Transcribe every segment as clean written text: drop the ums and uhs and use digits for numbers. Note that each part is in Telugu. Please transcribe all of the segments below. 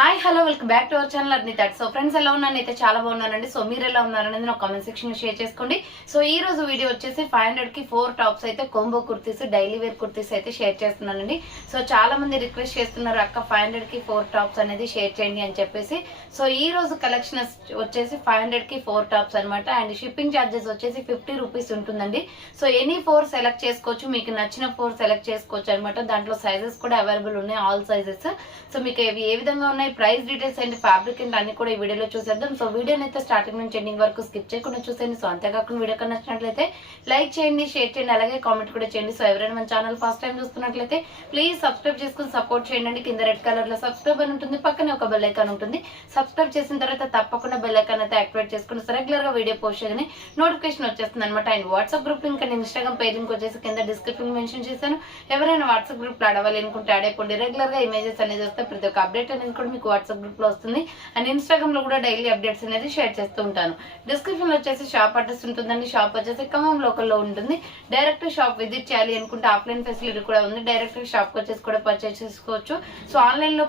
Hi hello welcome back to our channel అర్నితాట్. సో ఫ్రెండ్స్ ఎలా ఉన్నానైతే చాలా బాగున్నానండి. సో మీరు ఎలా ఉన్నారనేది నా కామెంట్ సెక్షన్ లో షేర్ చేసుకోండి. సో ఈ రోజు వీడియో వచ్చేసి 500 కి 4 టాప్స్ అయితే combo kurtis daily wear kurtis అయితే షేర్ చేస్తున్నానండి. సో చాలా మంది రిక్వెస్ట్ చేస్తున్నారు అక్క 500 కి 4 టాప్స్ అనేది షేర్ చేయండి అని చెప్పేసి. సో ఈ రోజు కలెక్షన్ వచ్చేసి 500 కి 4 టాప్స్ అనమాట. అండ్ షిప్పింగ్ ఛార్జెస్ వచ్చేసి 50 రూపీస్ ఉంటుందండి. సో ఎనీ 4 సెలెక్ట్ చేసుకోవచ్చు, మీకు నచ్చిన 4 సెలెక్ట్ చేసుకోవచ్చు అనమాట. దాంట్లో సైజెస్ కూడా అవైలబుల్ ఉన్నాయి, ఆల్ సైజెస్. సో మీకు ఏ విధంగా ఉన్నాయి, price details and fabric and అన్ని కూడా ఈ వీడియోలో చూసేద్దాం. సో వీడియోని అయితే స్టార్టింగ్ నుంచి ఎండింగ్ వరకు స్కిప్ చేయకుండా చూసేయండి. సో అంతేకాకుండా వీడియో నచ్చినట్లయితే లైక్ చేయండి, షేర్ చేయండి, అలాగే కామెంట్ కూడా చేయండి. సో ఎవరైనా మన ఛానల్ ఫస్ట్ టైం చూస్తున్నట్లయితే ప్లీజ్ సబ్స్క్రైబ్ చేసుకుని సపోర్ట్ చేయండి. కింద రెడ్ కలర్ లో సబ్స్క్రైబ్ అని ఉంటుంది, పక్కనే ఒక బెల్ ఐకాన్ ఉంటుంది. సబ్స్క్రైబ్ చేసిన తర్వాత తప్పకుండా బెల్ ఐకాన్ అయితే యాక్టివేట్ చేసుకుని రెగ్యులర్ గా వీడియో పోస్ట్ చేయగానే నోటిఫికేషన్ వచ్చేస్తుంది అనమాట. And WhatsApp group link and Instagram page link వచ్చేసి కింద డిస్క్రిప్షన్ మెన్షన్ చేశాను. ఎవరైనా వాట్సాప్ గ్రూప్ లో అడవాలి అనుకుంటే యాడ్ అయిపోండి. రెగ్యులర్ గా ఇమేజెస్ అనేది వస్తే ప్రతి ఒక్క అప్డేట్ అనేది కూడా మీకు వాట్సాప్ గ్రూప్ లో వస్తుంది. అండ్ ఇన్స్టాగ్రామ్ లో కూడా డైలీ అప్డేట్స్ అనేది షేర్ చేస్తూ ఉంటాను. డిస్క్రిప్షన్ లో వచ్చేసి షాప్ అడ్రస్ ఉంటుందండి. షాప్ వచ్చేసి ఖమ్మం లోకల్ లో ఉంటుంది. డైరెక్ట్ షాప్ విజిట్ చేయాలి అనుకుంటే ఆఫ్లైన్ ఫెసిలిటీ కూడా ఉంది. డైరెక్ట్ షాప్ వచ్చేసి కూడా పర్చేస్ చేసుకోవచ్చు. సో ఆన్లైన్ లో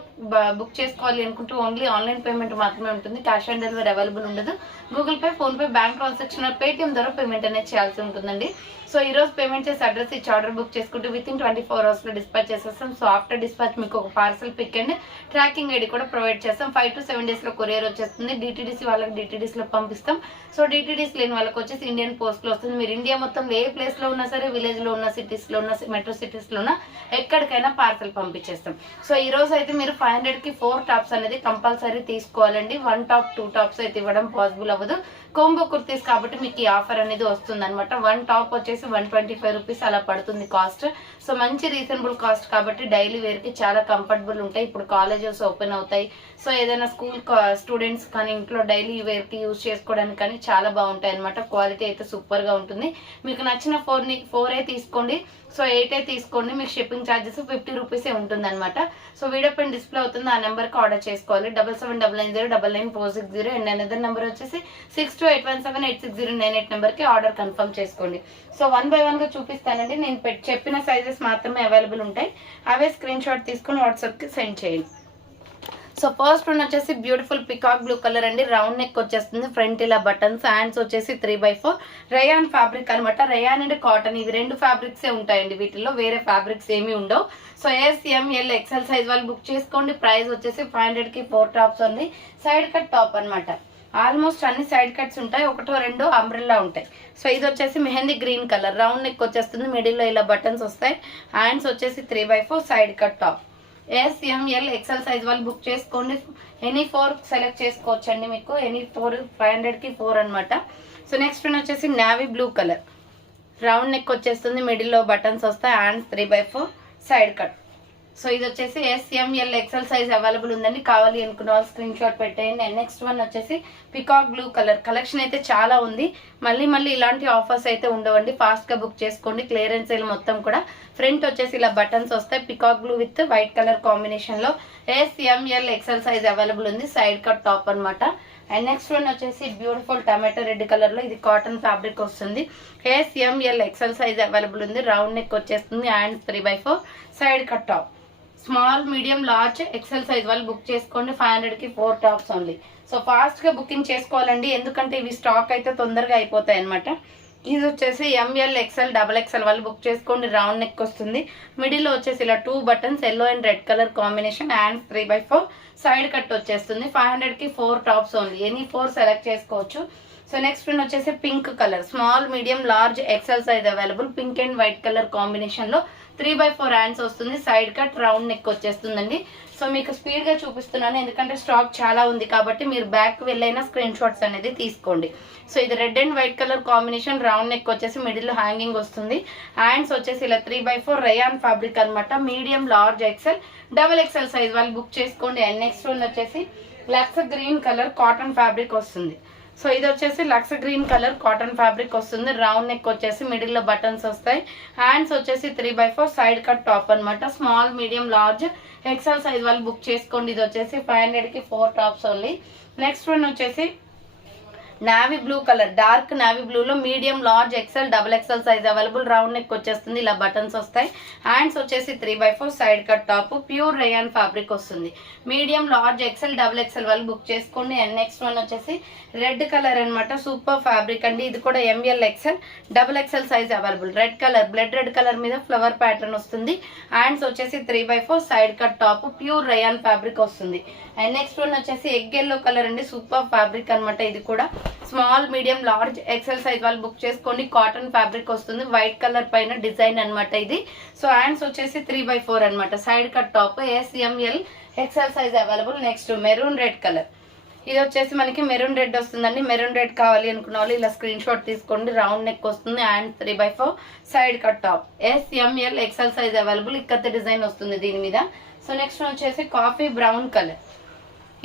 బుక్ చేసుకోవాలి అనుకుంటే ఓన్లీ ఆన్లైన్ పేమెంట్ మాత్రమే ఉంటుంది. క్యాష్ ఆన్ డెలివరీ అవైలబుల్ ఉండదు. Google pay, phone pay, bank transaction, Paytm ద్వారా పేమెంట్ అనేది చేయాల్సి ఉంటుందండి. సో ఈ రోజు పేమెంట్ చేసి అడ్రస్ ఇచ్చి ఆర్డర్ బుక్ చేసుకుంటే విత్ ఇన్ 24 hours లో డిస్పాచ్ చేసేస్తాం. సో ఆఫ్టర్ డిస్పాచ్ మీకు ఒక parcel pick and tracking ID కూడా ప్రొవైడ్ చేస్తాం. 5 to 7 days లో కొరియర్ వచ్చేస్తుంది. డిటిడిసి వాళ్ళకి డిటిడిసి లో పంపిస్తాం. సో డిటిడిసి లేని వాళ్ళకి వచ్చేసి ఇండియన్ పోస్ట్ లో వస్తుంది. మీరు ఇండియా మొత్తం ఏ ప్లేస్ లో ఉన్నా సరే, విలేజ్ లో ఉన్న, సిటీస్ లో ఉన్న, మెట్రో సిటీస్ లో ఉన్న ఎక్కడికైనా పార్సల్ పంపించేస్తాం. సో ఈ రోజు అయితే మీరు 500 కి 4 టాప్స్ అనేది కంపల్సరీ తీసుకోవాలండి. 1 టాప్ 2 టాప్స్ అయితే ఇవ్వడం పాసిబుల్ అవ్వదు. కోంబో కుర్తీస్ కాబట్టి మీకు ఈ ఆఫర్ అనేది వస్తుంది అనమాట. 1 టాప్ వచ్చేసి 125 రూపీస్ అలా పడుతుంది కాస్ట్. సో మంచి రీజనబుల్ కాస్ట్ కాబట్టి డైలీ వేర్ కి చాలా కంఫర్టబుల్ ఉంటాయి. ఇప్పుడు కాలేజెస్ ఓపెన్ అవుతాయి. సో ఏదైనా స్కూల్ స్టూడెంట్స్ కానీ ఇంట్లో డైలీ వేర్ కి యూజ్ చేసుకోవడానికి కానీ చాలా బాగుంటాయి అనమాట. క్వాలిటీ అయితే సూపర్ గా ఉంటుంది. మీకు నచ్చిన 4 తీసుకోండి. సో 8 తీసుకోండి. మీకు షిప్పింగ్ ఛార్జెస్ 50 రూపీసే ఉంటుంది అనమాట. సో వీడియో పైన డిస్ప్లే అవుతుంది, ఆ నెంబర్ కి ఆర్డర్ చేసుకోవాలి. 7799099460 అండ్ అనదర్ నెంబర్ వచ్చేసి 6281786098 నెంబర్ కి ఆర్డర్ కన్ఫర్మ్ చేసుకోండి. సో 1 by 1 గా చూపిస్తానండి. నేను చెప్పిన సైజెస్ మాత్రమే అవైలబుల్ ఉంటాయి. అవే స్క్రీన్ షాట్ తీసుకుని వాట్సాప్ కి సెండ్ చేయండి. సో ఫస్ట్ వన్ వచ్చేసి బ్యూటిఫుల్ పికాక్ బ్లూ కలర్ అండి. రౌండ్ నెక్ వచ్చేస్తుంది. ఫ్రంట్ ఇలా బటన్స్, హ్యాండ్స్ వచ్చేసి 3x4 రేయాన్ ఫ్యాబ్రిక్ అనమాట. రేయాన్ అండ్ కాటన్ ఇవి 2 ఫ్యాబ్రిక్సే ఉంటాయండి. వీటిలో వేరే ఫ్యాబ్రిక్స్ ఏమి ఉండవు. సో SML XL సైజ్ వాళ్ళు బుక్ చేసుకోండి. ప్రైస్ వచ్చేసి 500 కి 4 టాప్స్ ఉంది. సైడ్ కట్ టాప్ అనమాట. ఆల్మోస్ట్ అన్ని సైడ్ కట్స్ ఉంటాయి, 1-2 అంబ్రెల్లా ఉంటాయి. సో ఇది వచ్చేసి mehndi green colour. Round neck వచ్చేస్తుంది. మిడిల్ లో ఇలా బటన్స్ వస్తాయి. హ్యాండ్స్ వచ్చేసి 3x4 side cut top. SML XL size వాళ్ళు బుక్ చేసుకోండి. ఎనీ 4 సెలెక్ట్ చేసుకోవచ్చండి. మీకు ఎనీ 4 500 కి 4 అనమాట. సో నెక్స్ట్ వన్ వచ్చేసి navy blue colour. Round neck వచ్చేస్తుంది. మిడిల్ లో బటన్స్ వస్తాయి. Hands 3x4 side cut. So ఇది వచ్చేసి SML XL సైజ్ అవైలబుల్ ఉందండి. కావాలి అనుకున్న వాళ్ళు స్క్రీన్ షాట్ పెట్టేయండి. అండ్ నెక్స్ట్ వన్ వచ్చేసి పికాక్ బ్లూ కలర్. కలెక్షన్ అయితే చాలా ఉంది. మళ్ళీ ఇలాంటి ఆఫర్స్ అయితే ఉండవండి. ఫాస్ట్ గా బుక్ చేసుకోండి. క్లియరెన్స్ సేల్ మొత్తం కూడా. ఫ్రంట్ వచ్చేసి ఇలా బటన్స్ వస్తాయి. Peacock blue with white colour combination లో SML XL సైజ్ అవైలబుల్ ఉంది. సైడ్ కట్ టాప్ అనమాట. అండ్ నెక్స్ట్ వన్ వచ్చేసి బ్యూటిఫుల్ టమాటో రెడ్ కలర్ లో ఇది కాటన్ ఫ్యాబ్రిక్ వస్తుంది. SML XL సైజ్ అవైలబుల్ ఉంది. రౌండ్ నెక్ వచ్చేస్తుంది. Hands 3x4 side cut top. Small, medium, large, XL size వాళ్ళు బుక్ చేసుకోండి. 500 కి 4 టాప్స్ ఓన్లీ. సో ఫాస్ట్ గా బుకింగ్ చేసుకోవాలండి, ఎందుకంటే ఇవి స్టాక్ అయితే తొందరగా అయిపోతాయి అనమాట. ఇది వచ్చేసి ML XL XXL వాళ్ళు బుక్ చేసుకోండి. రౌండ్ నెక్ వస్తుంది. మిడిల్ లో వచ్చేసి ఇలా 2 buttons, yellow and red colour combination, hands 3x4 side cut వచ్చేస్తుంది. 500 కి 4 టాప్స్ ఓన్లీ. ఎనీ 4 సెలెక్ట్ చేసుకోవచ్చు. సో నెక్స్ట్ వన్ వచ్చేసి pink colour. Small, medium, large, XL size available. Pink and white colour combination లో 3x4 హ్యాండ్స్ వస్తుంది. సైడ్ కట్, రౌండ్ నెక్ వచ్చేస్తుందండి. సో మీకు స్పీడ్ గా చూపిస్తున్నాను, ఎందుకంటే స్టాక్ చాలా ఉంది కాబట్టి మీరు బ్యాక్ వెళ్ళైనా స్క్రీన్ షాట్స్ అనేది తీసుకోండి. సో ఇది red and white colour combination. Round neck వచ్చేసి మిడిల్ లో హ్యాంగింగ్ వస్తుంది. హ్యాండ్స్ వచ్చేసి ఇలా 3x4 రేయాన్ ఫ్యాబ్రిక్ అనమాట. Medium, large, XL, XXL size వాళ్ళు బుక్ చేసుకోండి. అండ్ నెక్స్ట్ వన్ వచ్చేసి Lux green colour cotton fabric వస్తుంది. సో ఇది వచ్చేసి Lux green colour cotton fabric వస్తుంది. రౌండ్ నెక్ వచ్చేసి మిడిల్ లో బటన్స్ వస్తాయి. హ్యాండ్స్ వచ్చేసి 3x4 సైడ్ కట్ టాప్ అనమాట. Small, medium, large, XL size వాళ్ళు బుక్ చేసుకోండి. ఇది వచ్చేసి 500 కి 4 టాప్స్ ఓన్లీ. నెక్స్ట్ వన్ వచ్చేసి navy blue colour, dark navy బ్లూలో medium large XL double XL size available. Round neck వచ్చేస్తుంది, ఇలా బటన్స్ వస్తాయి. హ్యాండ్స్ వచ్చేసి 3/4 side cut top, pure rayon fabric వస్తుంది. Medium large XL double XL వాళ్ళు బుక్ చేసుకోండి. అండ్ నెక్స్ట్ వన్ వచ్చేసి రెడ్ కలర్ అనమాట, సూపర్ ఫ్యాబ్రిక్ అండి. ఇది కూడా ML XL double XL size available. Red colour, blood red colour మీద ఫ్లవర్ ప్యాటర్న్ వస్తుంది. హ్యాండ్స్ వచ్చేసి 3/4 side cut top, pure rayon fabric వస్తుంది. అండ్ నెక్స్ట్ వన్ వచ్చేసి ఎగ్ ఎల్లో కలర్ అండి, సూపర్ ఫ్యాబ్రిక్ అనమాట. ఇది కూడా small medium large XL size వాళ్ళు బుక్ చేసుకోండి. కాటన్ ఫ్యాబ్రిక్ వస్తుంది, వైట్ కలర్ పైన డిజైన్ అనమాట ఇది. సో హ్యాండ్స్ వచ్చేసి 3/4 అనమాట, side cut top. SML XL size available. Next maroon red colour, ఇది వచ్చేసి మనకి మెరూన్ రెడ్ వస్తుందండి. మెరూన్ రెడ్ కావాలి అనుకున్న వాళ్ళు ఇలా స్క్రీన్ షాట్ తీసుకోండి. రౌండ్ నెక్ వస్తుంది, hand 3/4 side cut top. SML XL size available. Ikat design వస్తుంది దీని మీద. సో నెక్స్ట్ వచ్చేసి కాఫీ బ్రౌన్ కలర్,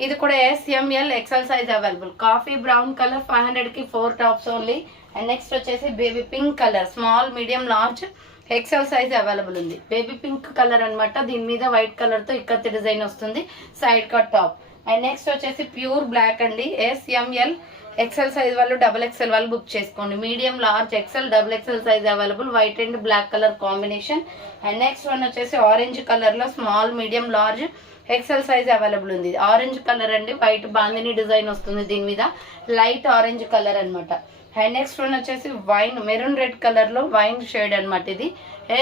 ఇది కూడా SML XL size available. Coffee brown colour 500కి 4 టాప్స్ ఓన్లీ. అండ్ నెక్స్ట్ వచ్చేసి baby pink colour, small medium large XL size available ఉంది. బేబీ పింక్ కలర్ అనమాట, దీని మీద వైట్ కలర్ తో ఇక్కత్తి డిజైన్ వస్తుంది, side cut top. And next వచ్చేసి ప్యూర్ బ్లాక్ అండి. SML XL సైజ్ వాళ్ళు డబుల్ ఎక్స్ఎల్ వాళ్ళు బుక్ చేసుకోండి. Medium large XL double XL size available. White and black colour combination. And next one వచ్చేసి ఆరెంజ్ కలర్ లో small medium large XL size available ఉంది. ఆరెంజ్ కలర్ అండి, వైట్ బాందిని డిజైన్ వస్తుంది దీని మీద, లైట్ ఆరెంజ్ కలర్ అనమాట. అండ్ నెక్స్ట్ వన్ వచ్చేసి వైన్ మెరూన్ రెడ్ కలర్ లో వైన్ షేడ్ అనమాట. ఇది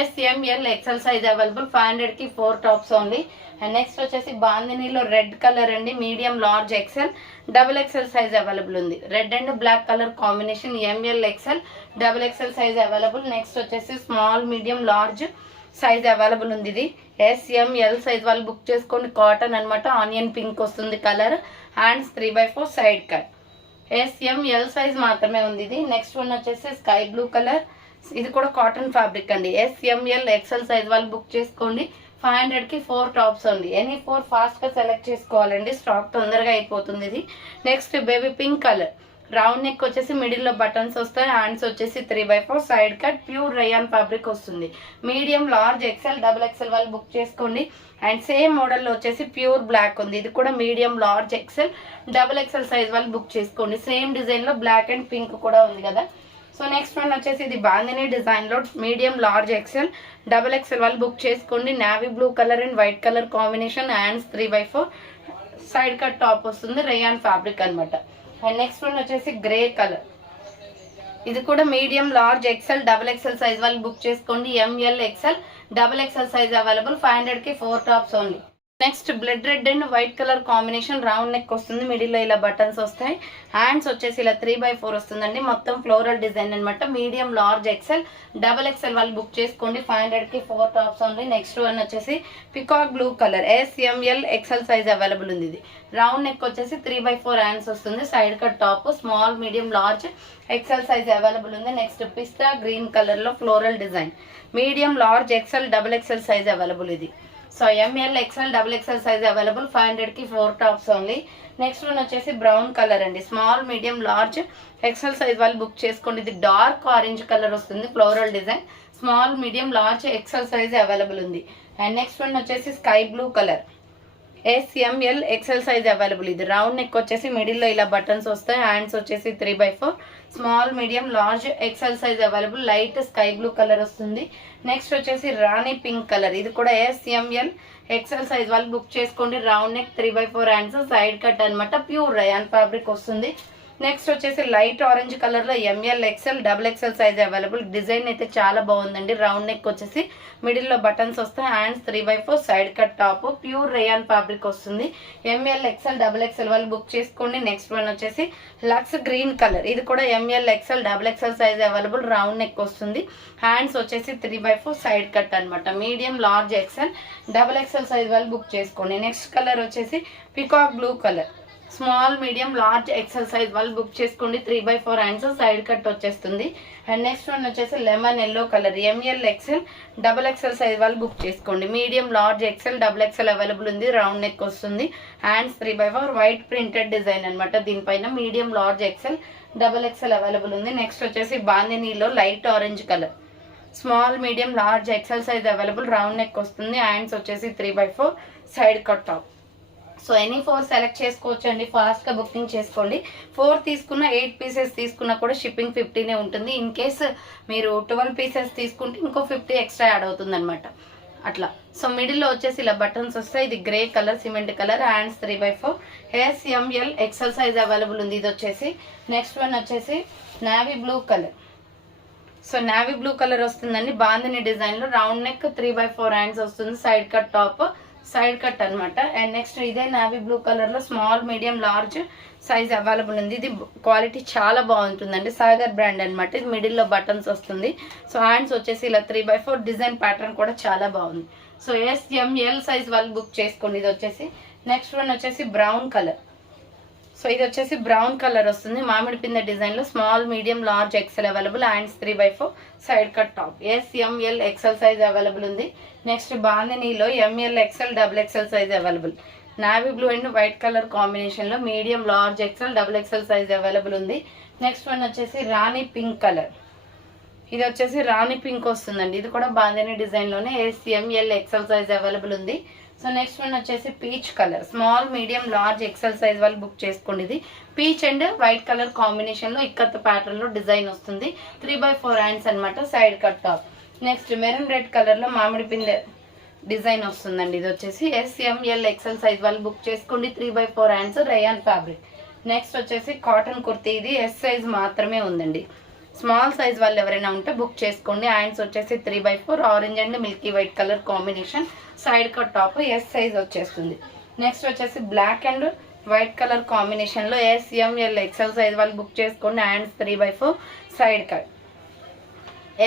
SML XL సైజ్ అవైలబుల్. 500కి 4 టాప్స్ ఓన్లీ. అండ్ నెక్స్ట్ వచ్చేసి బాందినీలో రెడ్ కలర్ అండి, medium large XL double XL size available ఉంది. Red and black colour combination, ML XL double XL size available. Next వచ్చేసి small medium large size available ఉంది. ఇది SML సైజ్ వాళ్ళు బుక్ చేసుకోండి. కాటన్ అనమాట, ఆనియన్ పింక్ వస్తుంది colour. Hands 3/4 side cut. SML size మాత్రమే ఉంది ఇది. నెక్స్ట్ వన్ వచ్చేసి స్కై బ్లూ కలర్, ఇది కూడా కాటన్ ఫ్యాబ్రిక్ అండి. SML XL సైజ్ వాళ్ళు బుక్ చేసుకోండి. 500కి 4 టాప్స్ ఉంది. ఎనీ 4 ఫాస్ట్ గా సెలెక్ట్ చేసుకోవాలండి, స్టాక్ తొందరగా అయిపోతుంది ఇది. Next baby pink colour, round neck వచ్చేసి మిడిల్ లో బటన్స్ వస్తాయి. హ్యాండ్స్ వచ్చేసి 3/4 side cut, pure rayon fabric వస్తుంది. Medium large XL double XL వాళ్ళు బుక్ చేసుకోండి. అండ్ సేమ్ మోడల్ లో వచ్చేసి ప్యూర్ బ్లాక్ ఉంది. ఇది కూడా medium large XL double XL size వాళ్ళు బుక్ చేసుకోండి. సేమ్ డిజైన్ లో బ్లాక్ అండ్ పింక్ కూడా ఉంది కదా. సో నెక్స్ట్ వన్ వచ్చేసి ఇది బాందిని డిజైన్ లో medium large XL double XL వాళ్ళు బుక్ చేసుకోండి. Navy blue colour and white colour combination. Hands 3/4 side cut top వస్తుంది, రేయాన్ ఫ్యాబ్రిక్ అనమాట. అండ్ నెక్స్ట్ వన్ వచ్చేసి గ్రే కలర్, ఇది కూడా medium large XL double XL size వాళ్ళు బుక్ చేసుకోండి. ML XL double XL size available. 500కి 4 tops only. Next blood red and white colour combination, round neck వస్తుంది, మిడిల్ లో ఇలా బటన్స్ వస్తాయి. హ్యాండ్స్ వచ్చేసి ఇలా 3/4 వస్తుందండి, మొత్తం ఫ్లోరల్ డిజైన్ అనమాట. Medium large XL double XL వాళ్ళు బుక్ చేసుకోండి. 500కి 4 టాప్స్ ఓన్లీ. నెక్స్ట్ వన్ వచ్చేసి peacock blue colour, SML XL size available ఉంది. ఇది రౌండ్ నెక్ వచ్చేసి 3/4 హ్యాండ్స్ వస్తుంది, side cut top. Small medium large XL size available ఉంది. నెక్స్ట్ పిస్తా గ్రీన్ కలర్ లో floral design, medium large XL double XL size available ఇది. So ML XL double XL size available. 500కి 4 టాప్స్ ఓన్లీ. నెక్స్ట్ వన్ వచ్చేసి బ్రౌన్ కలర్ అండి, small medium large XL size వాళ్ళు బుక్ చేసుకోండి. ఇది డార్క్ ఆరెంజ్ కలర్ వస్తుంది, floral design. Small medium large XL size available ఉంది. అండ్ నెక్స్ట్ వన్ వచ్చేసి sky blue colour, SML XL size available. ఇది రౌండ్ నెక్ వచ్చేసి మిడిల్ లో ఇలా బటన్స్ వస్తాయి. హ్యాండ్స్ వచ్చేసి 3/4 small medium large XL size available. Light sky blue colour వస్తుంది. నెక్స్ట్ వచ్చేసి రాణి పింక్ కలర్, ఇది కూడా SML XL సైజ్ వాళ్ళు బుక్ చేసుకోండి. Round neck 3/4 hands, side cut అనమాట, ప్యూర్ రేయాన్ ఫ్యాబ్రిక్ వస్తుంది. నెక్స్ట్ వచ్చేసి లైట్ ఆరెంజ్ కలర్ లో ML XL double XL size available. Design అయితే చాలా బాగుందండి. రౌండ్ నెక్ వచ్చేసి మిడిల్ లో బటన్స్ వస్తాయి. Hands 3/4 side cut top, pure rayon fabric వస్తుంది. ML XL డబుల్ ఎక్స్ఎల్ వాళ్ళు బుక్ చేసుకోండి. నెక్స్ట్ వన్ వచ్చేసి లక్స్ గ్రీన్ కలర్, ఇది కూడా ML XL double XL size available. Round neck వస్తుంది. హ్యాండ్స్ వచ్చేసి 3/4 సైడ్ కట్ అనమాట. Medium large XL double XL size వాళ్ళు బుక్ చేసుకోండి. నెక్స్ట్ కలర్ వచ్చేసి peacock blue colour, small medium large XL size వాళ్ళు బుక్ చేసుకోండి. 3/4 హ్యాండ్స్, సైడ్ కట్ వచ్చేస్తుంది. అండ్ నెక్స్ట్ వన్ వచ్చేసి lemon yellow colour, ML XL double XL size వాళ్ళు బుక్ చేసుకోండి. Medium large XL double XL available ఉంది. రౌండ్ నెక్ వస్తుంది. హ్యాండ్స్ 3/4 వైట్ ప్రింటెడ్ డిజైన్ అనమాట. దీనిపైన medium large XL double XL available ఉంది. నెక్స్ట్ వచ్చేసి బాందినీలో light orange colour, small medium large XL size available. Round neck వస్తుంది. హ్యాండ్స్ వచ్చేసి 3/4 side cut top. So any 4 select చేసుకోవచ్చు అండి, ఫాస్ట్గా బుకింగ్ చేసుకోండి. 4 తీసుకున్న 8 పీసెస్ తీసుకున్నా కూడా షిప్పింగ్ 50 ఉంటుంది. ఇన్ కేస్ మీరు 12 పీసెస్ తీసుకుంటే ఇంకో 50 ఎక్స్ట్రా యాడ్ అవుతుంది అనమాట అట్లా. సో మిడిల్లో వచ్చేసి ఇలా బటన్స్ వస్తాయి. ఇది grey colour, cement colour, hands 3/4, SML XL size available ఉంది. ఇది వచ్చేసి నెక్స్ట్ వన్ వచ్చేసి navy blue colour. So navy blue colour వస్తుందండి, బాందిని డిజైన్లో, రౌండ్ నెక్, 3/4 హ్యాండ్స్ వస్తుంది, side cut top, side cut అనమాట. అండ్ నెక్స్ట్ ఇదే నావీ బ్లూ కలర్లో small, medium, large size available ఉంది. ఇది క్వాలిటీ చాలా బాగుంటుందండి, సాగర్ బ్రాండ్ అనమాట. ఇది మిడిల్లో బటన్స్ వస్తుంది. సో హ్యాండ్స్ వచ్చేసి ఇలా 3/4, డిజైన్ ప్యాటర్న్ కూడా చాలా బాగుంది. సో SML సైజ్ వాళ్ళు బుక్ చేసుకోండి. ఇది వచ్చేసి నెక్స్ట్ వన్ వచ్చేసి బ్రౌన్ కలర్. సో ఇది వచ్చేసి బ్రౌన్ కలర్ వస్తుంది, మామిడి పిందె డిజైన్లో, small, medium, large, XL available, hands 3/4, side cut top. SML XL size available ఉంది. నెక్స్ట్ బాందినీలో ML XL XXL size available. Navy blue and white colour కాంబినేషన్లో medium, large, XL, XXL size available ఉంది. నెక్స్ట్ వన్ వచ్చేసి రాణి పింక్ కలర్. ఇది వచ్చేసి రాణి పింక్ వస్తుందండి, ఇది కూడా బాందిని డిజైన్లోనే, SML XL సైజ్ అవైలబుల్ ఉంది. సో నెక్స్ట్ వన్ వచ్చేసి peach colour, small, medium, large, XL size వాళ్ళు బుక్ చేసుకోండి. ఇది పీచ్ అండ్ వైట్ కలర్ కాంబినేషన్లో ఇక్కత్ ప్యాటర్న్లో డిజైన్ వస్తుంది, 3/4 హ్యాండ్స్ అనమాట, side cut top. Next maroon red కలర్లో మామిడి పిందె డిజైన్ వస్తుందండి. ఇది వచ్చేసి SML XL సైజ్ వాళ్ళు బుక్ చేసుకోండి, 3/4 హ్యాండ్స్, రయాన్ ఫ్యాబ్రిక్. నెక్స్ట్ వచ్చేసి కాటన్ కుర్తీ, ఇది S సైజ్ మాత్రమే ఉందండి. స్మాల్ సైజ్ వాళ్ళు ఎవరైనా ఉంటే బుక్ చేసుకోండి. హ్యాండ్స్ వచ్చేసి 3/4, orange and milky white colour combination, side cut top, S size వచ్చేస్తుంది. నెక్స్ట్ వచ్చేసి బ్లాక్ అండ్ వైట్ కలర్ కాంబినేషన్లో SML XL సైజ్ వాళ్ళు బుక్ చేసుకోండి. Hands 3/4, side cut,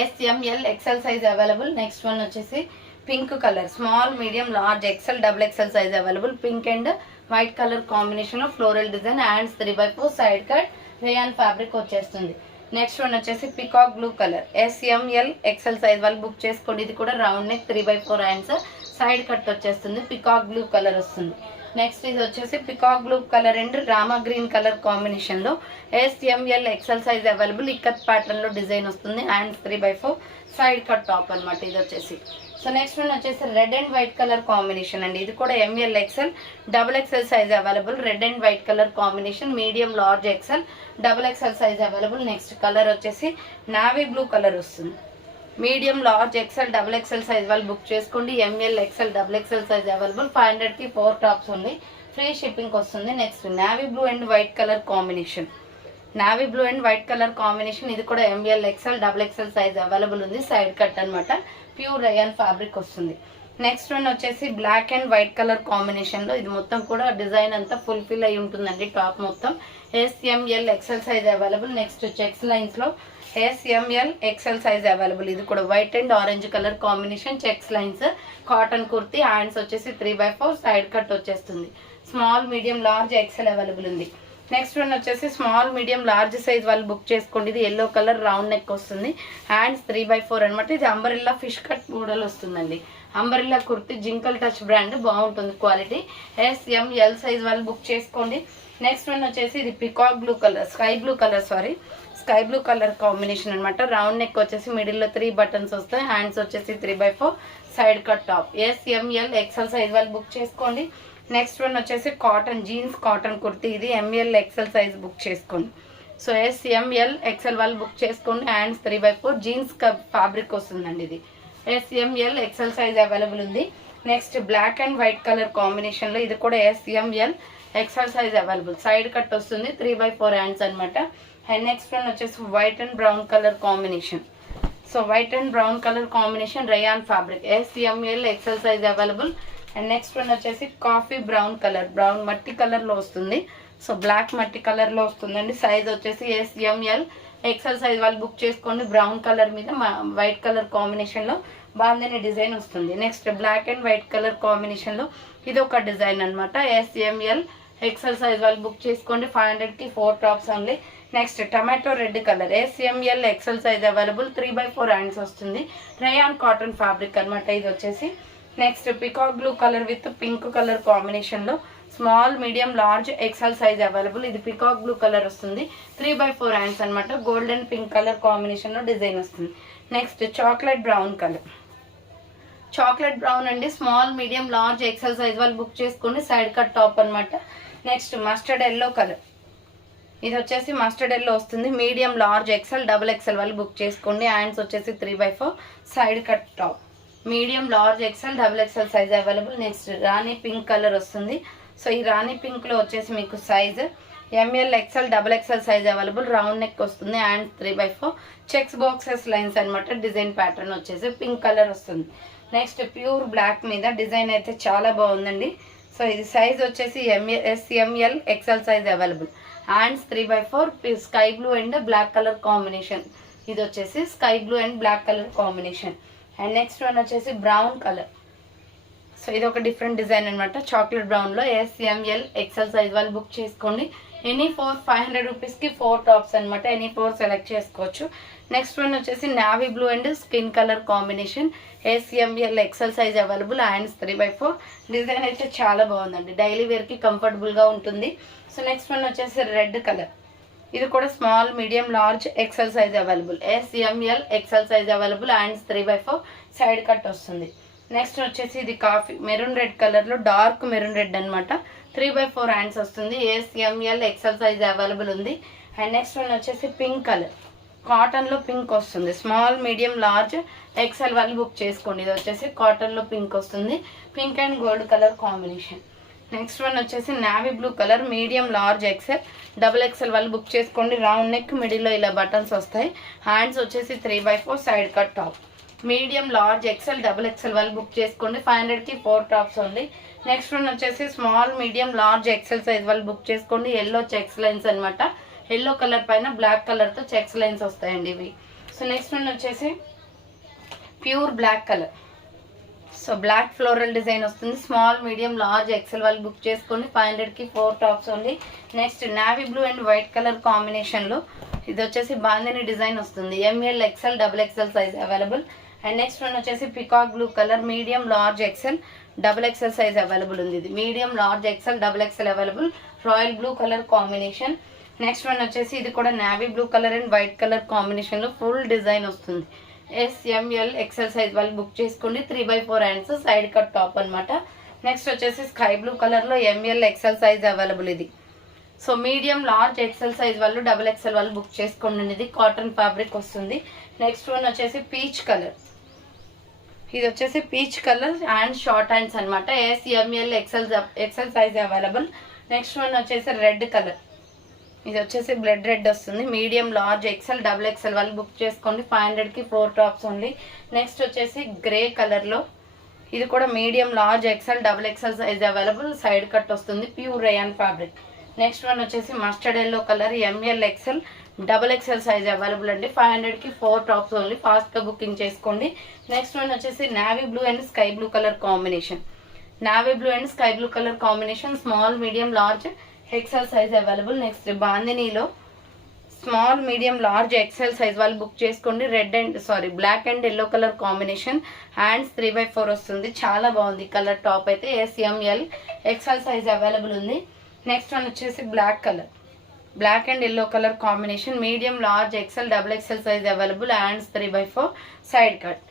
SML XL size available. Next one వచ్చేసి pink colour, small, medium, large, XL, XXL size available, pink and white colour కాంబినేషన్లో floral design, hands 3/4, side cut, rayon fabric వచ్చేస్తుంది. నెక్స్ట్ వన్ వచ్చేసి peacock blue colour, SML XL size వాళ్ళు బుక్ చేసుకోండి. ఇది కూడా round neck, 3/4 hands, side cut వచ్చేస్తుంది, పికాక్ బ్లూ కలర్ వస్తుంది. నెక్స్ట్ ఇది వచ్చేసి peacock blue colour and Rama green colour కాంబినేషన్లో, SML XL size available, ikat ప్యాటర్న్లో డిజైన్ వస్తుంది, హ్యాండ్స్ 3/4, సైడ్ కట్ టాప్ అనమాట. ఇది వచ్చేసి సో నెక్స్ట్ వన్ వచ్చేసి red and white colour combination అండి. ఇది కూడా ML XL XXL size available, red and white colour combination, medium, large, XL, XXL size available. Next colour వచ్చేసి నావీ బ్లూ కలర్ వస్తుంది, medium, large, XL, XXL size వాళ్ళు బుక్ చేసుకోండి. ML XL XXL size available, 500కి 4 టాప్స్ ఉంది, ఫ్రీ షిప్పింగ్ వస్తుంది. Next navy blue and white colour combination, navy blue and white colour combination, ఇది కూడా ML XL XXL size available ఉంది, సైడ్ కట్ అనమాట, ప్యూర్ రయాన్ ఫ్యాబ్రిక్ వస్తుంది. నెక్స్ట్ వన్ వచ్చేసి బ్లాక్ అండ్ వైట్ కలర్ కాంబినేషన్లో, ఇది మొత్తం కూడా డిజైన్ అంతా ఫుల్ఫిల్ అయి ఉంటుందండి, టాప్ మొత్తం, SML XL size available. Next checks లైన్స్లో SML XL సైజ్ అవైలబుల్, ఇది కూడా white and orange colour combination, checks lines, cotton kurti, hands వచ్చేసి 3/4, సైడ్ కట్ వచ్చేస్తుంది, small, medium, large, XL available ఉంది. నెక్స్ట్ వన్ వచ్చేసి స్మాల్, మీడియం, లార్జ్ సైజ్ వాళ్ళు బుక్ చేసుకోండి. ఇది ఎల్లో కలర్ రౌండ్ నెక్ వస్తుంది, హ్యాండ్స్ 3/4 అనమాట. ఇది అంబరిల్లా ఫిష్ కట్ మోడల్ వస్తుందండి, అంబరిల్లా కుర్తి, జింకల్ టచ్ బ్రాండ్, బాగుంటుంది క్వాలిటీ, SML సైజ్ వాళ్ళు బుక్ చేసుకోండి. నెక్స్ట్ వన్ వచ్చేసి ఇది peacock blue colour, sky blue colour combination అనమాట, రౌండ్ నెక్ వచ్చేసి మిడిల్లో 3 బటన్స్ వస్తాయి, హ్యాండ్స్ వచ్చేసి 3/4, side cut top, SML XL size వాళ్ళు బుక్ చేసుకోండి. నెక్స్ట్ వన్ వచ్చేసి కాటన్ జీన్స్ కాటన్ కుర్తీ, ఇది ML XL సైజ్ బుక్ చేసుకోండి. సో SML XL వాళ్ళు బుక్ చేసుకోండి, హ్యాండ్స్ 3/4, జీన్స్ ఫ్యాబ్రిక్ వస్తుందండి. ఇది SML XL సైజ్ అవైలబుల్ ఉంది. Next black and white colour కాంబినేషన్లో, ఇది కూడా SML XL size available, side cut వస్తుంది, 3/4 హ్యాండ్స్ అనమాట. అండ్ నెక్స్ట్ వన్ వచ్చేసి white and brown colour combination. So white and brown colour combination, rayon fabric, SML XL size available. And next one వచ్చేసి కాఫీ బ్రౌన్ కలర్, బ్రౌన్ మట్టి కలర్లో వస్తుంది. సో బ్లాక్ మట్టి కలర్లో వస్తుందండి, సైజ్ వచ్చేసి SML XL సైజ్ వాళ్ళు బుక్ చేసుకోండి. బ్రౌన్ కలర్ మీద వైట్ కలర్ కాంబినేషన్లో బాగుందని డిజైన్ వస్తుంది. Next black and white colour కాంబినేషన్లో ఇది ఒక డిజైన్ అనమాట, SML XL సైజ్ వాళ్ళు బుక్ చేసుకోండి, 500కి 4 tops only. Next tomato red colour, SML XL size available, 3/4 hands వస్తుంది, రయాన్ కాటన్ ఫ్యాబ్రిక్ అనమాట. ఇది వచ్చేసి next peacock blue colour with pink colour కాంబినేషన్లో, small, medium, large, XL size available. ఇది పికాక్ బ్లూ కలర్ వస్తుంది, 3/4 హ్యాండ్స్ అనమాట, గోల్డెన్ పింక్ కలర్ కాంబినేషన్లో డిజైన్ వస్తుంది. Next chocolate brown colour, chocolate brown అండి, small medium large XL size వాళ్ళు బుక్ చేసుకోండి. సైడ్ కట్ టాప్ అనమాట. నెక్స్ట్ మస్టర్డ్ ఎల్లో కలర్, ఇది వచ్చేసి మస్టర్డ్ ఎల్లో వస్తుంది. Medium large XL double XL వాళ్ళు బుక్ చేసుకోండి. హ్యాండ్స్ వచ్చేసి 3/4 side cut top. Medium large XL double XL size available. Next రాణి పింక్ కలర్ వస్తుంది. సో ఈ రాణి పింక్లో వచ్చేసి మీకు size M L XL double XL size available. Round neck వస్తుంది. హ్యాండ్స్ 3/4 చెక్స్ బాక్సెస్ లైన్స్ అనమాట. డిజైన్ ప్యాటర్న్ వచ్చేసి పింక్ కలర్ వస్తుంది. నెక్స్ట్ ప్యూర్ బ్లాక్ మీద డిజైన్ అయితే చాలా బాగుందండి. సో ఇది సైజ్ వచ్చేసి M L XL size available. Hands 3/4 sky blue and black colour combination. ఇది వచ్చేసి sky blue and black colour combination. And next one వచ్చేసి బ్రౌన్ కలర్. సో ఇది ఒక డిఫరెంట్ డిజైన్ అనమాట. చాక్లెట్ బ్రౌన్లో ఎంఎల్ ఎక్సెల్ సైజ్ వాళ్ళు బుక్ చేసుకోండి. ఎనీ 500 రూపీస్కి 4 టాప్స్ అనమాట. ఎనీ 4 సెలెక్ట్ చేసుకోవచ్చు. నెక్స్ట్ వన్ వచ్చేసి navy blue and skin colour combination. M L XL size available. Hands 3/4 design అయితే చాలా బాగుందండి. డైలీ వేర్కి కంఫర్టబుల్గా ఉంటుంది. సో నెక్స్ట్ వన్ వచ్చేసి రెడ్ కలర్. ఇది కూడా small medium large XL size available. ML XL size available. Hands 3/4 side cut వస్తుంది. నెక్స్ట్ వచ్చేసి ఇది కాఫీ మెరూన్ రెడ్ కలర్లో డార్క్ మెరూన్ రెడ్ అనమాట. 3/4 హ్యాండ్స్ వస్తుంది. ఎంఎల్ ఎక్సెల్ సైజ్ అవైలబుల్ ఉంది. అండ్ నెక్స్ట్ వన్ వచ్చేసి పింక్ కలర్, కాటన్లో పింక్ వస్తుంది. స్మాల్ మీడియం లార్జ్ ఎక్సెల్ వాళ్ళు బుక్ చేసుకోండి. ఇది వచ్చేసి కాటన్లో పింక్ వస్తుంది. Pink and gold colour combination. Next one వచ్చేసి navy blue colour, medium large XL double XL వాళ్ళు బుక్ చేసుకోండి. రౌండ్ నెక్, మిడిల్లో ఇలా బటన్స్ వస్తాయి. హ్యాండ్స్ వచ్చేసి 3/4 side cut top. Medium large XL double XL వాళ్ళు బుక్ చేసుకోండి. 500కి 4 టాప్స్ ఉంది. నెక్స్ట్ వన్ వచ్చేసి small medium large XL size వాళ్ళు బుక్ చేసుకోండి. ఎల్లో చెక్స్ లైన్స్ అనమాట. ఎల్లో కలర్ పైన బ్లాక్ కలర్తో చెక్స్ లైన్స్ వస్తాయండి ఇవి. సో నెక్స్ట్ వన్ వచ్చేసి pure black colour. So black floral design వస్తుంది. స్మాల్ మీడియం లార్జ్ ఎక్సెల్ వాళ్ళు బుక్ చేసుకోండి. 500కి 4 టాప్స్ ఉంది. Next navy blue and white colour కాంబినేషన్లో ఇది వచ్చేసి బాందిని డిజైన్ వస్తుంది. ML XL double XL size available. And next one వచ్చేసి peacock blue colour, medium large XL double XL size available ఉంది. ఇది medium large XL double XL available. Royal blue colour combination. Next one వచ్చేసి ఇది కూడా navy blue colour and white colour కాంబినేషన్లో ఫుల్ డిజైన్ వస్తుంది. ఎంఎల్ ఎక్సెల్ సైజ్ వాళ్ళు బుక్ చేసుకోండి. 3/4 హ్యాండ్స్ సైడ్ కట్ టాప్ అనమాట. నెక్స్ట్ వచ్చేసి స్కై బ్లూ కలర్లో ఎంఎల్ ఎక్సెల్ సైజ్ అవైలబుల్ ఇది. So medium large XL size వాళ్ళు డబుల్ ఎక్సెల్ వాళ్ళు బుక్ చేసుకోండి. ఇది కాటన్ ఫ్యాబ్రిక్ వస్తుంది. నెక్స్ట్ వన్ వచ్చేసి పీచ్ కలర్. ఇది వచ్చేసి peach colour and short hands అనమాట. ML XL size available. Next one వచ్చేసి రెడ్ కలర్. ఇది వచ్చేసి బ్లడ్ రెడ్ వస్తుంది. Medium large XL double XL వాళ్ళు బుక్ చేసుకోండి. 500కి 4 టాప్స్ ఓన్లీ. నెక్స్ట్ వచ్చేసి గ్రే కలర్లో ఇది కూడా medium large XL double XL size available. Side cut వస్తుంది. Pure rayon fabric. Next one వచ్చేసి mustard yellow colour, ML XL double XL size available అండి. 500కి 4 టాప్స్ ఓన్లీ. ఫాస్ట్గా బుకింగ్ చేసుకోండి. నెక్స్ట్ వన్ వచ్చేసి navy blue and sky blue colour combination. Navy blue and sky blue colour combination. Small medium large XL size available. Next బాందినీలో small medium large XL size వాళ్ళు బుక్ చేసుకోండి. Black and yellow colour combination. Hands 3/4 వస్తుంది. చాలా బాగుంది కలర్ టాప్ అయితే. ఎంఎల్ ఎక్సెల్ సైజ్ అవైలబుల్ ఉంది. నెక్స్ట్ వన్ వచ్చేసి black colour, black and yellow colour combination. Medium large XL double XL size available. Hands 3/4 side cut.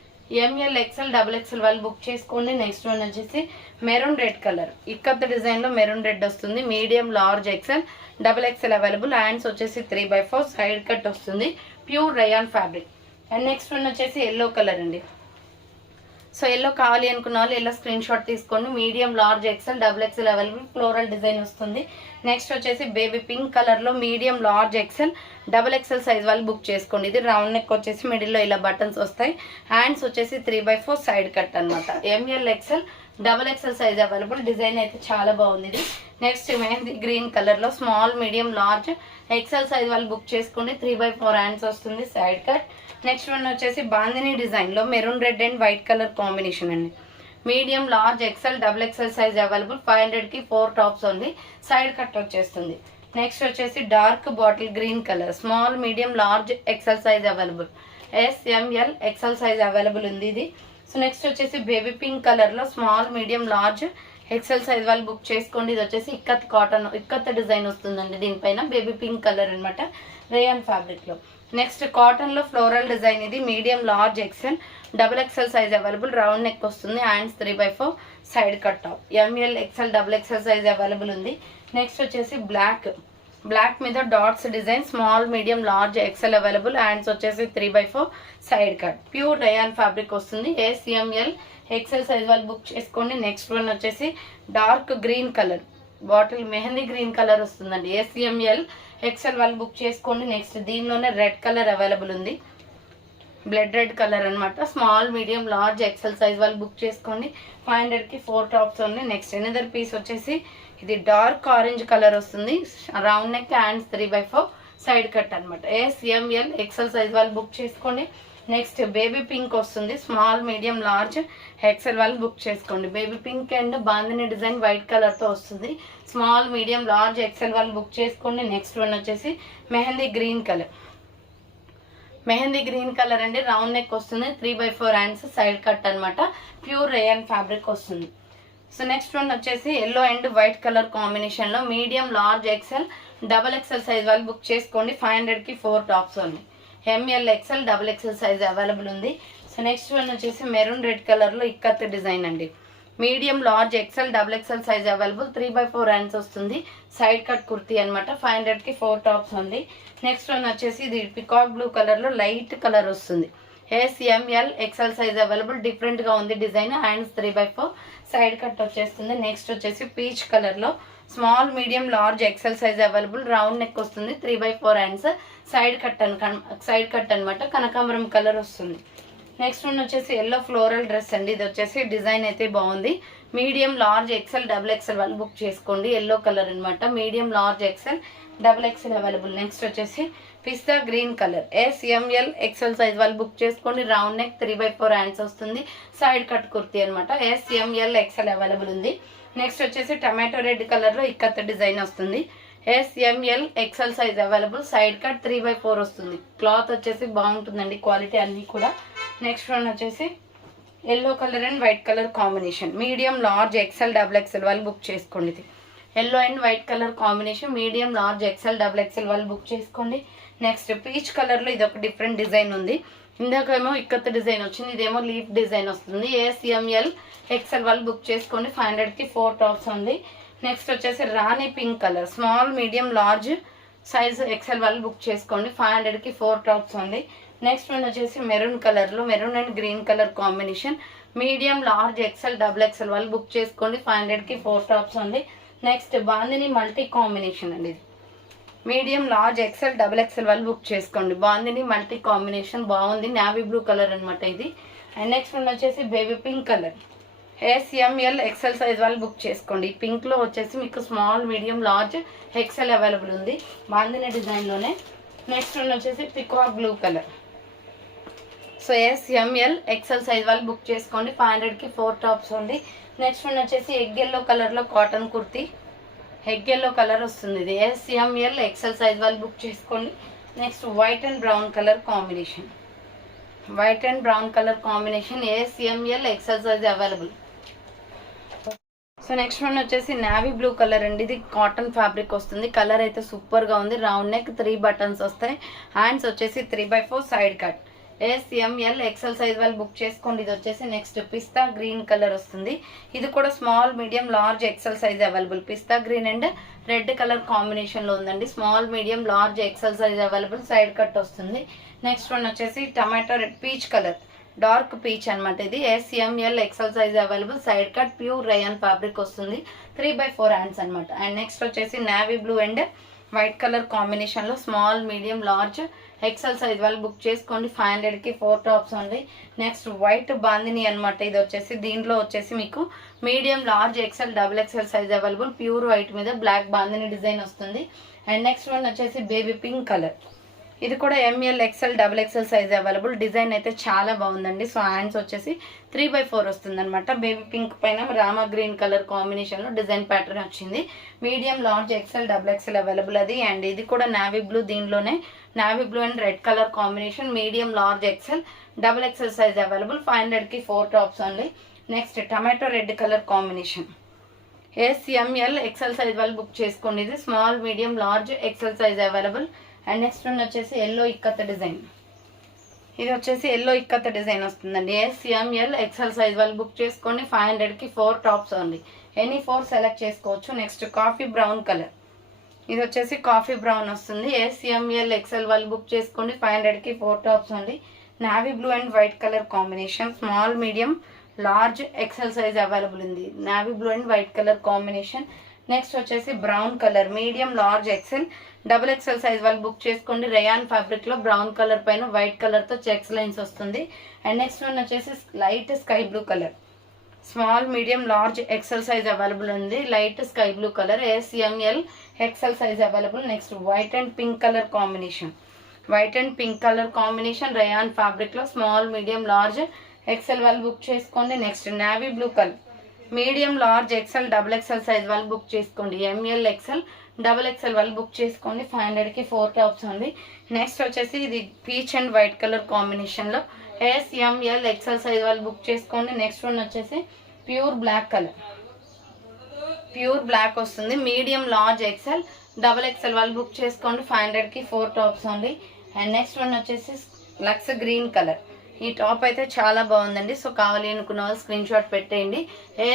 M L XL double XL వాళ్ళు బుక్ చేసుకోండి. నెక్స్ట్ వన్ వచ్చేసి మెరూన్ రెడ్ కలర్, ఇక్కత్ డిజైన్లో మెరూన్ రెడ్ వస్తుంది. Medium large XL double XL available. Hands వచ్చేసి 3/4 సైడ్ కట్ వస్తుంది. Pure rayon fabric. And next one వచ్చేసి ఎల్లో కలర్ అండి. సో ఎల్లో కావాలి అనుకున్న వాళ్ళు ఎల్లో స్క్రీన్ షాట్ తీసుకోండి. Medium large XL double XL available. Floral design వస్తుంది. నెక్స్ట్ వచ్చేసి బేబీ పింక్ కలర్లో medium large XL double XL size వాళ్ళు బుక్ చేసుకోండి. ఇది రౌండ్ నెక్ వచ్చేసి మిడిల్లో ఇలా బటన్స్ వస్తాయి. హ్యాండ్స్ వచ్చేసి 3/4 సైడ్ కట్ అనమాట. ML XL double XL size available. Design అయితే చాలా బాగుంది ఇది. నెక్స్ట్ మెహందీ గ్రీన్ కలర్లో small medium large XL size వాళ్ళు బుక్ చేసుకోండి. 3/4 హ్యాండ్స్ వస్తుంది. Side cut. నెక్స్ట్ వన్ వచ్చేసి బాందిని డిజైన్లో maroon red and white colour combination అండి. Medium large XL double XL size available. 500కి 4 టాప్స్ ఉంది. సైడ్ కట్ వచ్చేస్తుంది. నెక్స్ట్ వచ్చేసి dark bottle green colour, small medium large XL size available. ML XL size available ఉంది ఇది. సో నెక్స్ట్ వచ్చేసి బేబీ పింక్ కలర్లో small medium large XL size వాళ్ళు బుక్ చేసుకోండి. ఇది వచ్చేసి ఇక్కత్ డిజైన్ వస్తుందండి. దీనిపైన బేబీ పింక్ కలర్ అనమాట, రేయాన్ ఫ్యాబ్రిక్లో. నెక్స్ట్ కాటన్లో ఫ్లోరల్ డిజైన్, ఇది medium large XL double XL size available, round neck వస్తుంది, hands 3/4 side cut top. ML XL double XL size available ఉంది. నెక్స్ట్ వచ్చేసి బ్లాక్ మీద dots design, small medium large XL available, hands వచ్చేసి 3/4 side cut. Pure rayon fabric వస్తుంది. ఏసీఎంఎల్ ఎక్సెల్ సైజ్ వాళ్ళు బుక్ చేసుకోండి. నెక్స్ట్ వన్ వచ్చేసి dark green colour, bottle mehndi green colour వస్తుందండి. ఏసీఎంఎల్ ఎక్సెల్ వాళ్ళు బుక్ చేసుకోండి. నెక్స్ట్ దీనిలోనే రెడ్ కలర్ అవైలబుల్ ఉంది, బ్లడ్ రెడ్ కలర్ అనమాట. Small medium large XL size వాళ్ళు బుక్ చేసుకోండి. 500కి 4 టాప్స్ ఉంది. నెక్స్ట్ ఎనదర్ పీస్ వచ్చేసి ఇది డార్క్ ఆరెంజ్ కలర్ వస్తుంది, round neck, hands 3/4 side cut అనమాట. ఏసీఎంఎల్ ఎక్సెల్ సైజ్ వాళ్ళు బుక్ చేసుకోండి. నెక్స్ట్ బేబీ పింక్ వస్తుంది, స్మాల్ మీడియం లార్జ్ ఎక్సెల్ వాళ్ళు బుక్ చేసుకోండి. Baby pink and bandhani design white కలర్తో వస్తుంది, స్మాల్ మీడియం లార్జ్ ఎక్సెల్ వాళ్ళు బుక్ చేసుకోండి. నెక్స్ట్ వన్ వచ్చేసి మెహందీ గ్రీన్ కలర్ అండి, రౌండ్ నెక్ వస్తుంది, 3/4 హ్యాండ్స్ సైడ్ కట్ అనమాట. ప్యూర్ రేయన్ ఫ్యాబ్రిక్ వస్తుంది. సో నెక్స్ట్ వన్ వచ్చేసి ఎల్లో అండ్ వైట్ కలర్ కాంబినేషన్లో medium large XL double XL size వాళ్ళు బుక్ చేసుకోండి. 500కి 4 టాప్స్ ఉన్నాయి. M L XL double XL size available ఉంది. సో నెక్స్ట్ వన్ వచ్చేసి మెరూన్ రెడ్ కలర్లో ఇక్కత్ డిజైన్ అండి, medium large XL double XL size available, 3/4 hands వస్తుంది, సైడ్ కట్ కుర్తీ అనమాట. 500కి 4 టాప్స్ ఉంది. నెక్స్ట్ వన్ వచ్చేసి ఇది పికాక్ బ్లూ కలర్లో లైట్ కలర్ వస్తుంది. ఏసీఎంఎల్ ఎక్సెల్ సైజ్ అవైలబుల్, డిఫరెంట్గా ఉంది డిజైన్, హ్యాండ్స్ 3/4 సైడ్ కట్ వచ్చేస్తుంది. నెక్స్ట్ వచ్చేసి పీచ్ కలర్లో small medium large XL size available, round neck వస్తుంది, 3/4 హ్యాండ్స్ సైడ్ కట్ అనమాట. కనకాంబరం కలర్ వస్తుంది. నెక్స్ట్ వన్ వచ్చేసి ఎల్లో ఫ్లోరల్ డ్రెస్ అండి, ఇది వచ్చేసి డిజైన్ అయితే బాగుంది. Medium large XL double XL వాళ్ళు బుక్ చేసుకోండి. ఎల్లో కలర్ అనమాట, medium large XL double XL available. Next వచ్చేసి pista green colour, S M L XL size వాళ్ళు బుక్ చేసుకోండి. రౌండ్ నెక్, 3/4 హ్యాండ్స్ వస్తుంది, సైడ్ కట్ కుర్తీ అనమాట. ఏసీఎంఎల్ ఎక్సెల్ అవైలబుల్ ఉంది. నెక్స్ట్ వచ్చేసి టమాటో రెడ్ కలర్లో ఇక్కత్ డిజైన్ వస్తుంది. S M L XL size available, side cut 3/4 వస్తుంది. క్లాత్ వచ్చేసి బాగుంటుందండి, క్వాలిటీ అన్నీ కూడా. నెక్స్ట్ వన్ వచ్చేసి yellow colour and white colour combination, medium large XL double XL వాళ్ళు బుక్ చేసుకోండి. ఇది yellow and white colour combination, medium large XL double XL వాళ్ళు బుక్ చేసుకోండి. నెక్స్ట్ పీచ్ కలర్లో ఇది ఒక డిఫరెంట్ డిజైన్ ఉంది. ఇందాకేమో ఇక్కత్ డిజైన్ వచ్చింది, ఇదేమో లీఫ్ డిజైన్ వస్తుంది. ఏసీఎంఎల్ ఎక్సెల్ వాళ్ళు బుక్ చేసుకోండి. 500కి 4 టాప్స్ ఉంది. నెక్స్ట్ వచ్చేసి రాణి pink colour, small medium large size XL వాళ్ళు బుక్ చేసుకోండి. 500కి 4 టాప్స్ ఉంది. నెక్స్ట్ వన్ వచ్చేసి మెరూన్ కలర్లో, maroon and green colour combination, medium large XL double XL వాళ్ళు బుక్ చేసుకోండి. 500కి 4 టాప్స్ ఉంది. నెక్స్ట్ బాందిని మల్టీ కాంబినేషన్ అండి, ఇది medium large XL double XL వాళ్ళు బుక్ చేసుకోండి. బాందిని మల్టీ కాంబినేషన్ బాగుంది, నావీ బ్లూ కలర్ అనమాట ఇది. అండ్ నెక్స్ట్ వన్ వచ్చేసి baby pink colour, S M L XL size వాళ్ళు బుక్ చేసుకోండి. పింక్లో వచ్చేసి మీకు small medium large XL available ఉంది, బాందిని డిజైన్లోనే. నెక్స్ట్ వన్ వచ్చేసి peacock blue colour. So S M L XL size వాళ్ళు బుక్ చేసుకోండి. 500కి 4 టాప్స్ ఉంది. నెక్స్ట్ వన్ వచ్చేసి ఎగ్ ఎల్లో కలర్లో cotton kurti, egg yellow colour వస్తుంది. ఇది ఎస్ఎంఎల్ ఎక్సెల్ సైజ్ వాళ్ళు బుక్ చేసుకోండి. Next white and brown colour combination, white and brown colour combination, S M L XL size available. So next one వచ్చేసి నావీ బ్లూ కలర్ అండి, ఇది కాటన్ ఫ్యాబ్రిక్ వస్తుంది. కలర్ అయితే సూపర్గా ఉంది. రౌండ్ నెక్, 3 బటన్స్ వస్తాయి. హ్యాండ్స్ వచ్చేసి 3/4 side cut. S M L XL size వాళ్ళు బుక్ చేసుకోండి. ఇది వచ్చేసి నెక్స్ట్ పిస్తా గ్రీన్ కలర్ వస్తుంది. ఇది కూడా small medium large XL size available. Pista green and red colour కాంబినేషన్లో ఉందండి. Small medium large XL size available, side cut వస్తుంది. నెక్స్ట్ వన్ వచ్చేసి tomato red peach colour, dark peach అనమాట ఇది. S M L XL size available, side cut, pure rayon fabric వస్తుంది. 3/4 హ్యాండ్స్ అనమాట. అండ్ నెక్స్ట్ వచ్చేసి navy blue and white colour కాంబినేషన్లో small medium large XL size వాళ్ళు బుక్ చేసుకోండి. 500కి 4 టాప్స్ ఉంది. నెక్స్ట్ వైట్ బాందిని అనమాట, ఇది వచ్చేసి దీంట్లో వచ్చేసి మీకు medium large XL double XL size available, pure white మీద బ్లాక్ బాందిని డిజైన్ వస్తుంది. అండ్ నెక్స్ట్ వన్ వచ్చేసి బేబీ పింక్ కలర్, ఇది కూడా M L XL double XL size available. Design అయితే చాలా బాగుందండి. సో హ్యాండ్స్ వచ్చేసి 3/4 వస్తుంది అనమాట. బేబీ పింక్ పైన రామా గ్రీన్ కలర్ కాంబినేషన్లో డిజైన్ ప్యాటర్న్ వచ్చింది. Medium large XL double XL available అది. అండ్ ఇది కూడా నావీ బ్లూ, దీనిలోనే navy blue and red colour combination, medium large XL double XL size available. 500కి 4 tops only. Next tomato red colour combination, S M L XL size వాళ్ళు బుక్ చేసుకోండి. ఇది small medium large XL size available. And next one వచ్చేసి ఎల్లో ఇక్కత్ డిజైన్. ఇది వచ్చేసి ఎల్లో ఇక్కత్ డిజైన్ వస్తుందండి. SML XL సైజ్ వాళ్ళు బుక్ చేసుకోండి. 500కి 4 టాప్స్ ఓన్లీ. ఎనీ 4 సెలెక్ట్ చేసుకోవచ్చు. Next coffee brown colour. ఇది వచ్చేసి కాఫీ బ్రౌన్ వస్తుంది. SML XL వాళ్ళు బుక్ చేసుకోండి. 500కి 4 tops only. Navy blue and white colour combination. Small medium large XL size available ఉంది. Navy blue and white colour combination. Next వచ్చేసి brown colour medium large XL XXL size వాళ్ళు బుక్ చేసుకోండి. రేయాన్ ఫ్యాబ్రిక్ లో బ్రౌన్ కలర్ పైన వైట్ కలర్ తో చెక్స్ లైన్స్ వస్తుంది. అండ్ నెక్స్ట్ వన్ వచ్చేసి light sky blue colour. Small medium large XL size available ఉంది. Light sky blue colour. SML XL size available. Next white and pink colour combination. White and pink colour combination rayon fabric లో స్మాల్ మీడియం లార్జ్ XL వాళ్ళు బుక్ చేసుకోండి. Next navy blue colour medium large XL XXL size వాళ్ళు బుక్ చేసుకోండి. ML XL XXL వాళ్ళు బుక్ చేసుకోండి. 500కి 4 టాప్స్ ఉంది. నెక్స్ట్ వచ్చేసి ఇది peach and white colour combination లో SML XL సైజ్ వాళ్ళు బుక్ చేసుకోండి. నెక్స్ట్ వన్ వచ్చేసి pure black colour. Pure black వస్తుంది. మీడియం లార్జ్ XL XXL వాళ్ళు బుక్ చేసుకోండి. 500కి 4 tops and. And next one వచ్చేసి లక్స్ గ్రీన్ కలర్. ఈ టాప్ అయితే చాలా బాగుందండి. సో కావాలి అనుకున్న వాళ్ళు స్క్రీన్ షాట్ పెట్టేయండి.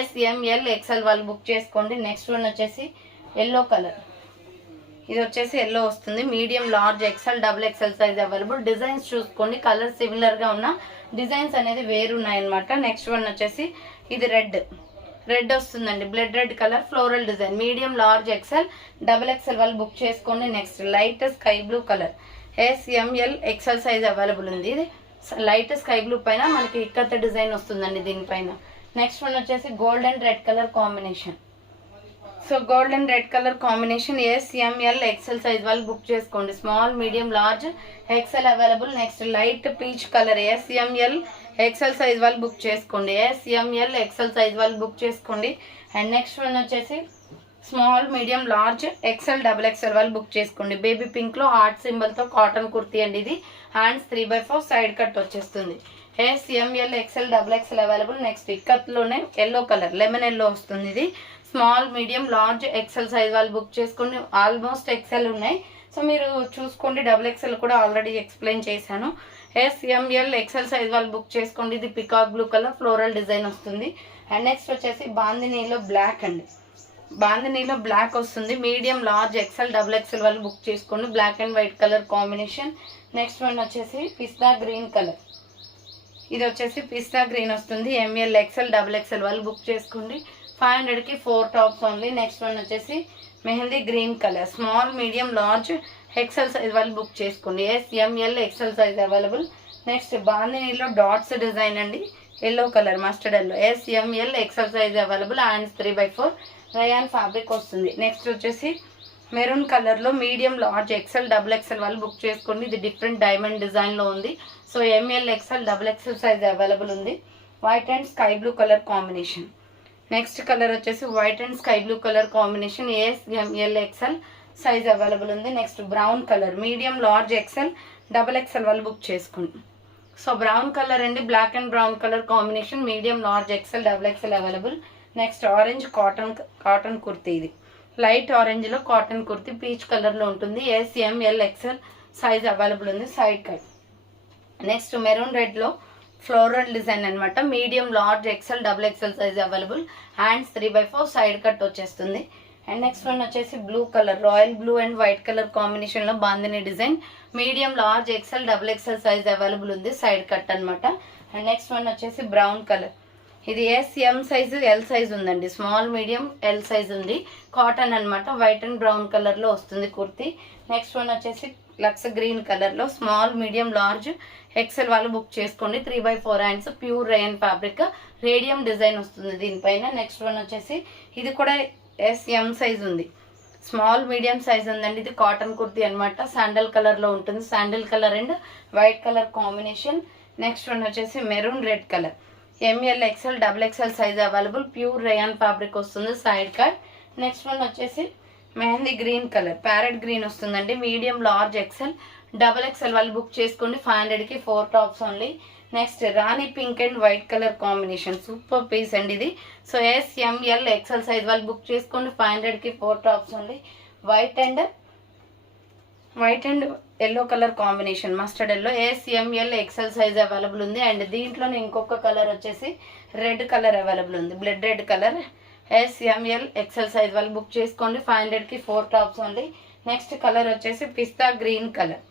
SML XL వాళ్ళు బుక్ చేసుకోండి. నెక్స్ట్ వన్ వచ్చేసి ఎల్లో కలర్. ఇది వచ్చేసి ఎల్లో వస్తుంది. Medium large XL XXL size available. Designs చూసుకోండి. కలర్ సిమిలర్ గా ఉన్న డిజైన్స్ అనేది వేరు ఉన్నాయన్నమాట. నెక్స్ట్ వన్ వచ్చేసి ఇది రెడ్ వస్తుందండి. Blood red colour floral design. Medium large XL XXL వాళ్ళు బుక్ చేసుకోండి. Next light sky blue colour. SML XL size available ఉంది. ఇది లైట్ స్కై బ్లూ పైన మనకి ఇక్కత డిజైన్ వస్తుందండి దీనిపైన. నెక్స్ట్ వన్ వచ్చేసి gold and red colour combination. So gold and red colour combination. SML XL size వాళ్ళు బుక్ చేసుకోండి. Small medium large XL available. Next light peach colour. SML XL size వాళ్ళు బుక్ చేసుకోండి. SML XL సైజ్ వాళ్ళు బుక్ చేసుకోండి. అండ్ నెక్స్ట్ వన్ వచ్చేసి small medium large XL XXL వాళ్ళు బుక్ చేసుకోండి. బేబీ పింక్ లో హార్ట్ సింబల్ తో కాటన్ కుర్తీ అండి ఇది. హ్యాండ్స్ 3/4 సైడ్ కట్ వచ్చేస్తుంది. SML XL XXL available. Next ikat లోనే ఎల్లో కలర్ లెమన్ ఎల్లో వస్తుంది. ఇది small medium large XL size వాళ్ళు బుక్ చేసుకోండి. ఆల్మోస్ట్ XL ఉన్నాయి. సో మీరు చూసుకోండి. XXL కూడా ఆల్రెడీ ఎక్స్ప్లెయిన్ చేశాను. SML XL సైజ్ వాళ్ళు బుక్ చేసుకోండి. ఇది peacock blue colour floral design వస్తుంది. అండ్ నెక్స్ట్ వచ్చేసి బాందినీలో బ్లాక్ అండి. బాందినీలో బ్లాక్ వస్తుంది. మీడియం లార్జ్ XL XXL వాళ్ళు బుక్ చేసుకోండి. Black and white colour combination. Next one వచ్చేసి పిస్తా గ్రీన్ కలర్. ఇది వచ్చేసి పిస్తా గ్రీన్ వస్తుంది. ML XL XXL వాళ్ళు బుక్ చేసుకోండి. 500కి 4 టాప్స్ ఓన్లీ. నెక్స్ట్ వన్ వచ్చేసి mehndi green colour. Small medium large XL size వాళ్ళు బుక్ చేసుకోండి. SML XL size available. Next బాందినీలో డాట్స్ డిజైన్ అండి. Yellow colour mustard yellow. SML XL size available. Hands 3/4 rayon fabric వస్తుంది. నెక్స్ట్ వచ్చేసి మెరూన్ కలర్ లో మీడియం లార్జ్ XL XXL వాళ్ళు బుక్ చేసుకోండి. ఇది డిఫరెంట్ డైమండ్ డిజైన్ లో ఉంది. So ML XL XXL size available ఉంది. White and sky blue colour combination. Next colour వచ్చేసి white and sky blue colour combination. SML XL size available ఉంది. Next brown colour medium large XL XXL వాళ్ళు బుక్ చేసుకోండి. సో బ్రౌన్ కలర్ అండి. Black and brown colour combination. Medium large XL XXL available. Next orange cotton kurti. ఇది లైట్ ఆరెంజ్ లో కాటన్ కుర్తీ పీచ్ కలర్ లో ఉంటుంది. SML XL సైజ్ అవైలబుల్ ఉంది. Side cut. Next maroon red లో ఫ్లోరల్ డిజైన్ అనమాట. Medium large XL XXL size available. Hands 3/4 side cut వచ్చేస్తుంది. అండ్ నెక్స్ట్ వన్ వచ్చేసి blue colour royal blue and white colour combination లో bandhani design. Medium large XL XXL size available ఉంది. సైడ్ కట్ అనమాట. అండ్ నెక్స్ట్ వన్ వచ్చేసి బ్రౌన్ కలర్. ఇది SM సైజు L సైజ్ ఉందండి. స్మాల్ మీడియం L సైజ్ ఉంది. కాటన్ అనమాట. వైట్ అండ్ బ్రౌన్ కలర్ లో వస్తుంది కుర్తీ. నెక్స్ట్ వన్ వచ్చేసి లక్స్ గ్రీన్ కలర్ లో స్మాల్ మీడియం లార్జ్ XL వాళ్ళు బుక్ చేసుకోండి. 3/4 hands pure rayon fabric radium design వస్తుంది దీనిపైన. నెక్స్ట్ వన్ వచ్చేసి ఇది కూడా SM సైజ్ ఉంది. స్మాల్ మీడియం సైజ్ ఉందండి. ఇది కాటన్ కుర్తీ అనమాట. శాండల్ కలర్ లో ఉంటుంది. Sandal colour and white colour combination. Next one వచ్చేసి maroon red colour. ML XL XXL size available. Pure rayon fabric వస్తుంది. Side cut. నెక్స్ట్ వన్ వచ్చేసి mehndi green colour parrot green వస్తుందండి. మీడియం లార్జ్ XL XXL వాళ్ళు బుక్ చేసుకోండి. 500కి 4 tops only. Next Rani pink and white colour combination super piece అండి ఇది. సో SML XL సైజ్ వాళ్ళు బుక్ చేసుకోండి. 500కి 4 tops only. White and white and yellow colour combination, mustard yellow. SML XL size available ఉంది. అండ్ దీంట్లోనే ఇంకొక కలర్ వచ్చేసి రెడ్ కలర్ అవైలబుల్ ఉంది, blood red colour. SML XL size వాళ్ళు బుక్ చేసుకోండి. 500కి 4 టాప్స్ ఓన్లీ. నెక్స్ట్ కలర్ వచ్చేసి పిస్తా గ్రీన్ కలర్.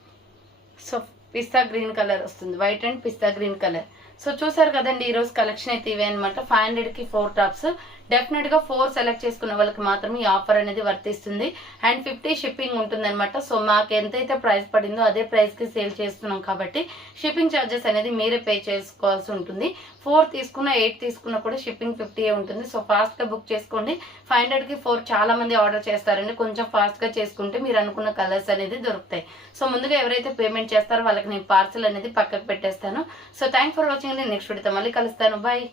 సో పిస్తా గ్రీన్ కలర్ వస్తుంది, white and pista green colour. So చూసారు కదండి, ఈరోజు కలెక్షన్ అయితే ఇవే అనమాట. 500కి 4 టాప్స్. డెఫినెట్గా 4 సెలెక్ట్ చేసుకున్న వాళ్ళకి మాత్రమే ఈ ఆఫర్ అనేది వర్తిస్తుంది. అండ్ 50 షిప్పింగ్ ఉంటుంది అనమాట. సో మాకు ఎంతైతే ప్రైస్ పడిందో అదే ప్రైస్కి సేల్ చేస్తున్నాం కాబట్టి షిప్పింగ్ ఛార్జెస్ అనేది మీరే పే చేసుకోవాల్సి ఉంటుంది. 4 తీసుకున్న 8 తీసుకున్న కూడా షిప్పింగ్ 50 ఉంటుంది. సో ఫాస్ట్గా బుక్ చేసుకోండి. 500కి 4 చాలా మంది ఆర్డర్ చేస్తారండి. కొంచెం ఫాస్ట్గా చేసుకుంటే మీరు అనుకున్న కలర్స్ అనేది దొరుకుతాయి. సో ముందుగా ఎవరైతే పేమెంట్ చేస్తారో వాళ్ళకి నేను పార్సల్ అనేది పక్కకు పెట్టేస్తాను. సో థ్యాంక్స్ ఫర్ వాచింగ్ అండి. నెక్స్ట్ వీడియోతో మళ్ళీ కలుస్తాను. బాయ్.